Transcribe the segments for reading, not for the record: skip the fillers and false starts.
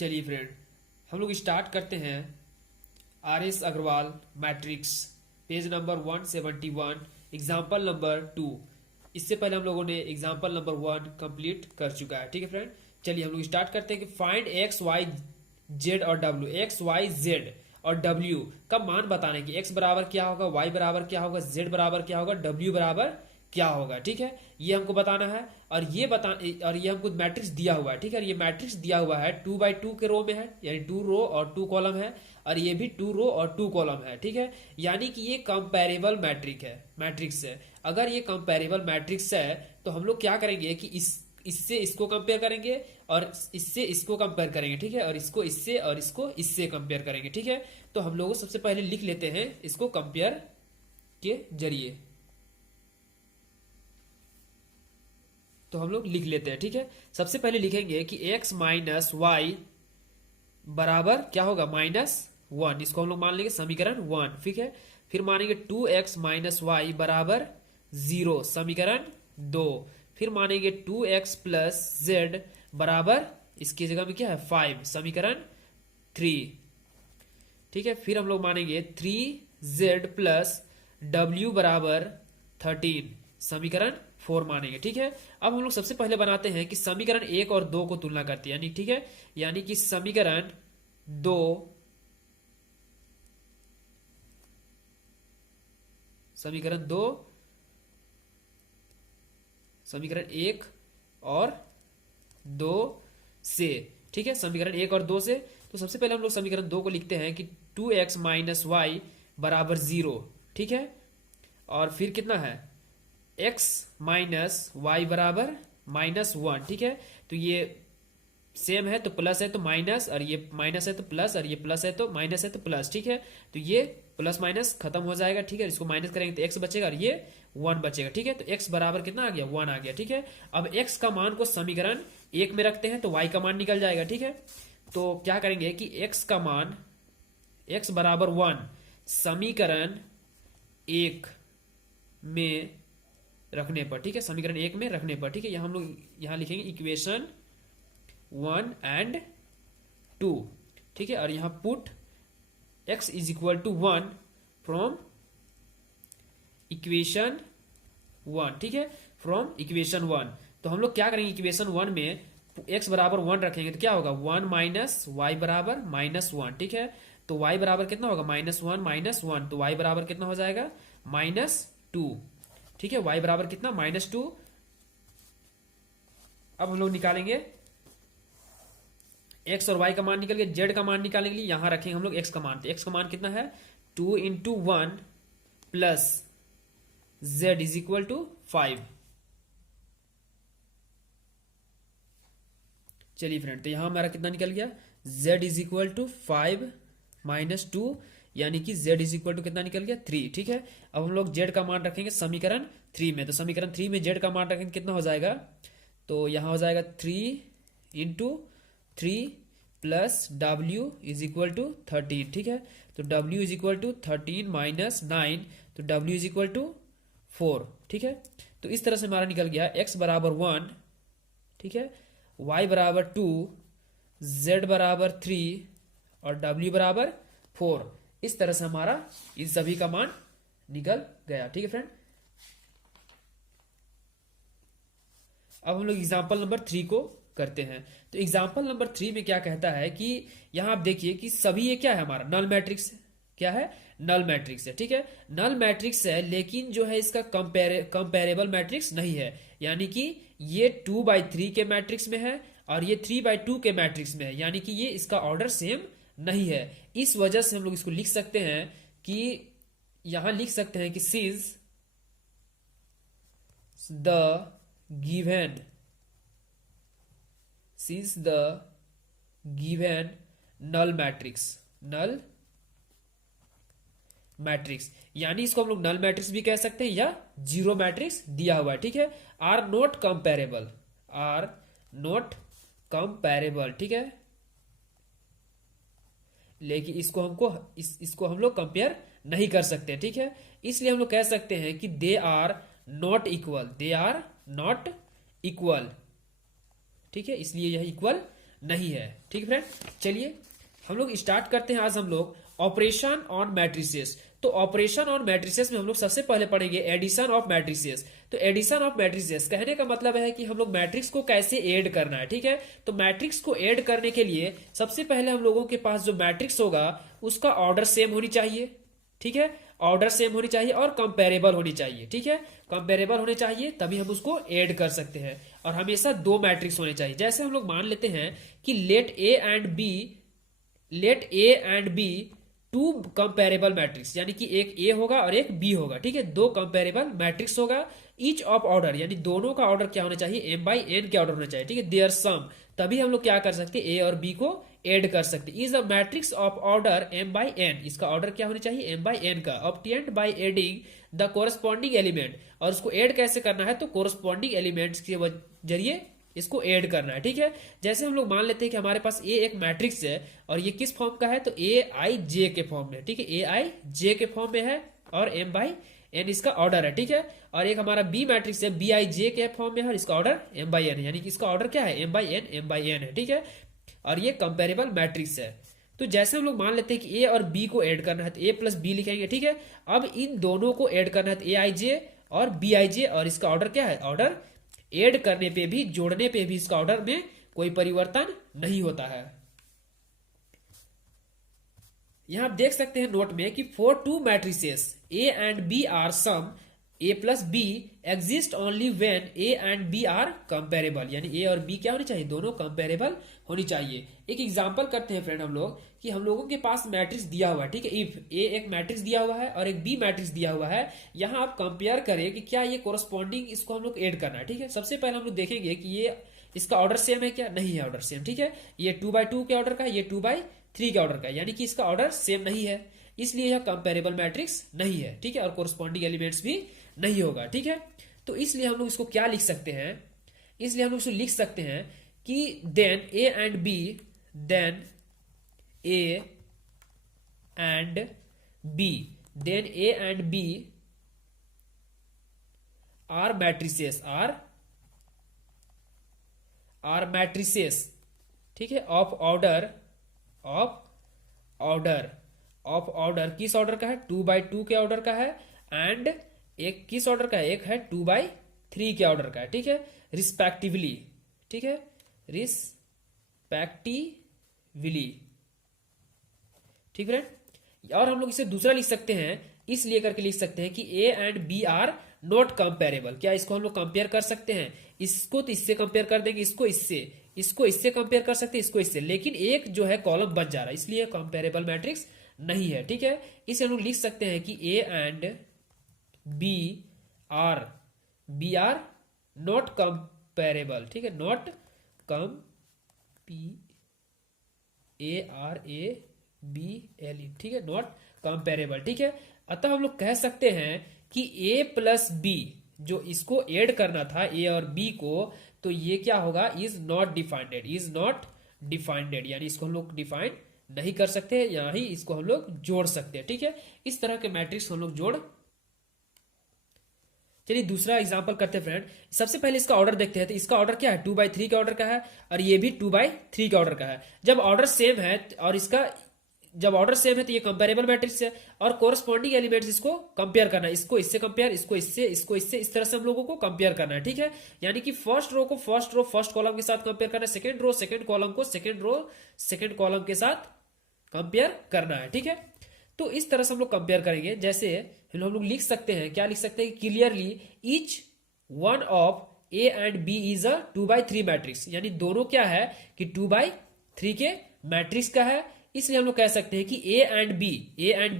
चलिए फ्रेंड, हम लोग स्टार्ट करते हैं RS Agarwal matrix page number 171 example number 2। इससे पहले हम लोगों ने एग्जाम्पल नंबर 1 कंप्लीट कर चुका है। ठीक है फ्रेंड, चलिए हम लोग स्टार्ट करते हैं कि फाइंड एक्स वाई जेड और डब्ल्यू। एक्स वाई जेड और डब्ल्यू का मान बताने की एक्स बराबर क्या होगा, वाई बराबर क्या होगा, जेड बराबर क्या होगा, डब्ल्यू बराबर क्या होगा। ठीक है, ये हमको बताना है और ये हमको मैट्रिक्स दिया हुआ है। ठीक है, ये मैट्रिक्स दिया हुआ है 2x2 के रो में है, यानी 2 रो और 2 कॉलम है, और ये भी 2 रो और 2 कॉलम है। ठीक है, यानी कि ये कंपैरेबल मैट्रिक्स है। अगर ये कंपैरेबल मैट्रिक्स है तो हम लोग क्या करेंगे कि इससे इसको कंपेयर करेंगे और इससे इसको कंपेयर करेंगे। ठीक है, और इसको इससे और इसको इससे कंपेयर करेंगे। ठीक है, तो हम लोग सबसे पहले लिख लेते हैं इसको कंपेयर के जरिए। तो हम लोग लिख लेते हैं। ठीक है, सबसे पहले लिखेंगे कि x माइनस वाई बराबर क्या होगा, -1। इसको हम लोग मान लेंगे समीकरण 1। ठीक है, फिर मानेंगे 2x माइनस वाई बराबर 0, समीकरण 2। फिर मानेंगे 2x प्लस जेड बराबर इसकी जगह में क्या है 5, समीकरण 3। ठीक है, फिर हम लोग मानेंगे 3z प्लस w बराबर 13, समीकरण 4 मानेंगे। ठीक है, अब हम लोग सबसे पहले बनाते हैं कि समीकरण 1 और 2 को तुलना करते हैं, यानी ठीक है, यानी कि समीकरण 2 समीकरण 1 और 2 से। ठीक है, समीकरण 1 और 2 से। तो सबसे पहले हम लोग समीकरण 2 को लिखते हैं कि 2x माइनस वाई बराबर 0। ठीक है, और फिर कितना है x माइनस वाई बराबर -1। ठीक है, तो ये सेम है तो प्लस है तो माइनस, और ये माइनस है तो प्लस, और ये प्लस है तो माइनस है तो प्लस। ठीक है, तो ये प्लस माइनस खत्म हो जाएगा। ठीक है, इसको माइनस करेंगे तो x बचेगा और ये 1 बचेगा। ठीक है, तो x बराबर कितना आ गया, 1 आ गया। ठीक है, अब x का मान को समीकरण 1 में रखते हैं तो y का मान निकल जाएगा। ठीक है, तो क्या करेंगे कि x का मान x बराबर 1 समीकरण 1 में रखने पर। ठीक है, समीकरण 1 में रखने पर। ठीक है, हम लोग यहां लिखेंगे इक्वेशन 1 एंड 2। ठीक है, और यहां put x is equal to 1 from equation 1। ठीक है, फ्रॉम इक्वेशन 1। तो हम लोग क्या करेंगे, इक्वेशन 1 में x बराबर 1 रखेंगे तो क्या होगा 1 माइनस वाई बराबर -1। ठीक है, तो y बराबर कितना होगा -1 तो y बराबर कितना हो जाएगा -2। ठीक है, y बराबर कितना -2। अब हम लोग निकालेंगे x और y का मान निकल गया। z का मान निकालने के लिए यहां रखेंगे हम लोग x का मान। तो x का मान कितना है 2 into 1 plus z is equal to 5। चलिए फ्रेंड, तो यहां हमारा कितना निकल गया z इज इक्वल टू 5 -2, यानी कि z इज इक्वल टू कितना निकल गया 3। ठीक है, अब हम लोग z का मान रखेंगे समीकरण 3 में। तो समीकरण 3 में z का मान रखेंगे कितना हो जाएगा, तो यहां हो जाएगा 3 into 3 plus w is equal to 13। ठीक है, तो w is equal to 13 minus 9, तो w इज इक्वल टू 4। ठीक है, तो इस तरह से हमारा निकल गया x बराबर 1, ठीक है, y बराबर 2, z बराबर 3 और w बराबर 4। इस तरह से हमारा इन सभी का मान निकल गया। ठीक है फ्रेंड, अब हम लोग एग्जाम्पल नंबर 3 को करते हैं। तो एग्जाम्पल नंबर 3 में क्या कहता है कि यहां आप देखिए कि सभी ये क्या है, हमारा नल मैट्रिक्स। क्या है, नल मैट्रिक्स है। ठीक है, नल मैट्रिक्स है, लेकिन जो है इसका कंपेरेबल मैट्रिक्स नहीं है। यानी कि ये 2x3 के मैट्रिक्स में है और ये 3x2 के मैट्रिक्स में है, यानी कि ये इसका ऑर्डर सेम नहीं है। इस वजह से हम लोग इसको लिख सकते हैं कि यहां लिख सकते हैं कि since the given null matrix, यानी इसको हम लोग नल मैट्रिक्स भी कह सकते हैं या जीरो मैट्रिक्स दिया हुआ है। ठीक है, आर नॉट कंपेरेबल। ठीक है, लेकिन इसको हम लोग कंपेयर नहीं कर सकते। ठीक है, इसलिए हम लोग कह सकते हैं कि दे आर नॉट इक्वल। ठीक है, इसलिए यह इक्वल नहीं है। ठीक फ्रेंड, चलिए हम लोग स्टार्ट करते हैं। आज हम लोग ऑपरेशन ऑन मैट्रिसेस। तो ऑपरेशन ऑन मैट्रिसेस में हम लोग सबसे पहले पढ़ेंगे एडिशन ऑफ मैट्रिसेस। तो एडिशन ऑफ मैट्रिसेस कहने का मतलब है कि हम लोग मैट्रिक्स को कैसे ऐड करना है। ठीक है, तो मैट्रिक्स को ऐड करने के लिए सबसे पहले हम लोगों के पास जो मैट्रिक्स होगा उसका ऑर्डर सेम होनी चाहिए। ठीक है, ऑर्डर सेम होनी चाहिए और कंपेरेबल होनी चाहिए। ठीक है, कंपेरेबल होने चाहिए तभी हम उसको ऐड कर सकते हैं। और हमेशा दो मैट्रिक्स होने चाहिए। जैसे हम लोग मान लेते हैं कि let A and B two comparable matrix, यानी कि एक ए होगा और एक बी होगा। ठीक है, दो कंपेरेबल मैट्रिक्स होगा। ईच ऑफ ऑर्डर, यानी दोनों का ऑर्डर क्या होना चाहिए, एम बाई एन के ऑर्डर होना चाहिए। ठीक है, देयर सम, तभी हम लोग क्या कर सकते हैं, ए और बी को ऐड कर सकते हैं। Is the matrix of order M by N, इसका ऑर्डर क्या होना चाहिए, एम बाई एन का, obtained by adding the corresponding element. और उसको ऐड कैसे करना है, तो कोरस्पॉन्डिंग एलिमेंट्स के जरिए इसको ऐड करना है। ठीक है, जैसे हम लोग मान लेते हैं कि हमारे पास ए एक मैट्रिक्स है और ये किस फॉर्म का है, तो ए आई जे के फॉर्म में। ठीक है, ए आई जे के फॉर्म में है और एम बाई एन इसका ऑर्डर है। ठीक है, और एक हमारा बी मैट्रिक्स है, बी आई जे के फॉर्म में है और इसका ऑर्डर एम बाई एन है, यानी कि इसका ऑर्डर क्या है, एम बाई एन है। ठीक है, और ये कंपेरेबल मैट्रिक्स है। तो जैसे हम लोग मान लेते हैं कि ए और बी को ऐड करना है तो ए प्लस बी लिखेंगे। ठीक है, अब इन दोनों को ऐड करना है तो ए आई जे और बी आई जे, और इसका ऑर्डर क्या है, ऑर्डर ऐड करने पे भी जोड़ने पे भी इसका ऑर्डर में कोई परिवर्तन नहीं होता है। यहां आप देख सकते हैं नोट में कि for two matrices A and B are sum A plus B exist only when A and B are comparable, यानी ए और बी क्या होनी चाहिए, दोनों कंपेरेबल होनी चाहिए। एक एग्जांपल करते हैं फ्रेंड हम लोग कि हम लोगों के पास मैट्रिक्स दिया हुआ है। ठीक है, इफ ए एक मैट्रिक्स दिया हुआ है और एक बी मैट्रिक्स दिया हुआ है, यहां आप कंपेयर करें कि क्या ये कोरस्पॉन्डिंग, इसको हम लोग ऐड करना है। ठीक है, सबसे पहले हम लोग देखेंगे कि ये इसका ऑर्डर सेम है क्या, नहीं है ऑर्डर सेम। ठीक है, ये 2/2 के ऑर्डर का है, ये 2/3 के ऑर्डर का है, यानी कि इसका ऑर्डर सेम नहीं है, इसलिए यह कंपेरेबल मैट्रिक्स नहीं है। ठीक है, और कोरस्पॉन्डिंग एलिमेंट्स भी नहीं होगा। ठीक है, तो इसलिए हम लोग इसको क्या लिख सकते हैं, इसलिए हम लोग इसको लिख सकते हैं कि then A and B, then A and B, then A and B are matrices, are matrices. ठीक है, ऑफ ऑर्डर, ऑफ ऑर्डर किस ऑर्डर का है, 2/2 के ऑर्डर का है, एंड एक किस ऑर्डर का है, एक है 2/3 के ऑर्डर का है। ठीक है, रिस्पेक्टिवली। ठीक है, रिस्पेक्टिवली। ठीक है, और हम लोग इसे दूसरा लिख सकते हैं, इसलिए करके लिख सकते हैं कि A and B are not comparable. क्या इसको हम लोग कंपेयर कर सकते हैं, इसको तो इससे कंपेयर कर देंगे, इसको इससे कंपेयर कर सकते हैं, इसको इससे, लेकिन एक जो है कॉलम बच जा रहा है, इसलिए कंपेरेबल मैट्रिक्स नहीं है। ठीक है, इसे हम लोग लिख सकते हैं कि A and B are not comparable. ठीक है, नॉट कम PARABLE। ठीक है, नॉट कंपेरेबल। ठीक है, अतः हम लोग कह सकते हैं कि ए प्लस बी, जो इसको ऐड करना था ए और बी को, तो ये क्या होगा, इज नॉट डिफाइंडेड, यानी इसको हम लोग डिफाइन नहीं कर सकते, यहां ही इसको हम लोग जोड़ सकते हैं। ठीक है, इस तरह के मैट्रिक्स हम लोग जोड़। चलिए दूसरा एग्जांपल करते हैं फ्रेंड। सबसे पहले इसका ऑर्डर देखते हैं, तो इसका ऑर्डर क्या है, 2/3 का ऑर्डर का है और ये भी 2/3 का ऑर्डर का है। जब ऑर्डर सेम है और इसका जब ऑर्डर सेम है तो ये कंपेरेबल मैट्रिक्स है, और कोरस्पॉन्डिंग एलिमेंट्स इसको कंपेयर करना है, इसको इससे कंपेयर, इसको इससे, इस तरह से हम लोगों को कंपेयर करना है। ठीक है, यानी कि फर्स्ट रो को फर्स्ट कॉलम के साथ कंपेयर करना है, सेकंड रो सेकंड कॉलम को सेकंड कॉलम के साथ कंपेयर करना है। ठीक है, तो इस तरह से हम लोग कंपेयर करेंगे। जैसे हम लोग लिख सकते हैं, क्या लिख सकते हैं, clearly each one of A and B is a 2/3 matrix, यानी दोनों क्या है कि 2/3 के मैट्रिक्स का है, इसलिए हम लोग कह सकते हैं कि A and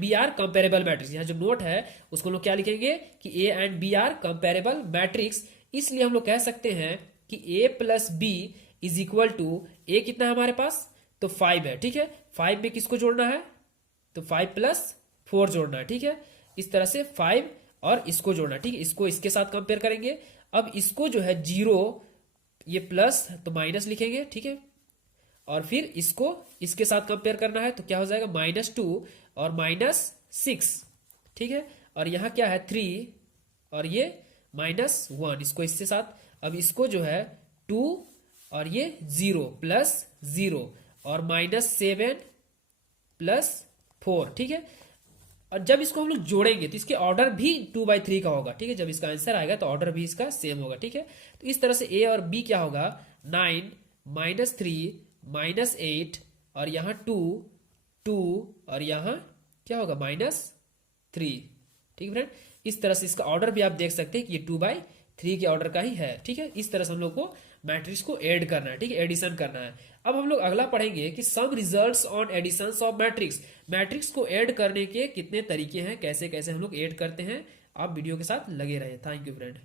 B are comparable matrix. यहां जो नोट है उसको हम लोग क्या लिखेंगे कि A and B are comparable matrix, इसलिए हम लोग कह सकते हैं कि A plus B is equal to, A कितना है हमारे पास, तो 5 है। ठीक है, 5 में किसको जोड़ना है, तो 5 + 4 जोड़ना है। ठीक है, इस तरह से 5 और इसको जोड़ना है। ठीक है, इसको इसके साथ कंपेयर करेंगे। अब इसको जो है 0, ये प्लस तो माइनस लिखेंगे। ठीक है, और फिर इसको इसके साथ कंपेयर करना है, तो क्या हो जाएगा, -2 और -6। ठीक है, और यहां क्या है 3 और ये -1, इसको इसके साथ, अब इसको जो है 2 और ये 0 प्लस 0 और -7 + 4, ठीक है। और जब इसको हम लोग जोड़ेंगे तो इसके ऑर्डर भी 2/3 का होगा, ठीक है। जब इसका आंसर आएगा तो ऑर्डर भी इसका सेम होगा, ठीक है। तो इस तरह से ए और बी क्या होगा, 9 -3 -8 और यहाँ 2 2 और यहाँ क्या होगा -3, ठीक है फ्रेंड। इस तरह से इसका ऑर्डर भी आप देख सकते हैं कि ये 2/3 के ऑर्डर का ही है, ठीक है। इस तरह से हम लोग को मैट्रिक्स को ऐड करना है, ठीक है, एडिशन करना है। अब हम लोग अगला पढ़ेंगे कि some results on additions of matrix. Matrix को ऐड करने के कितने तरीके हैं, कैसे कैसे हम लोग ऐड करते हैं। आप वीडियो के साथ लगे रहे। Thank you friend.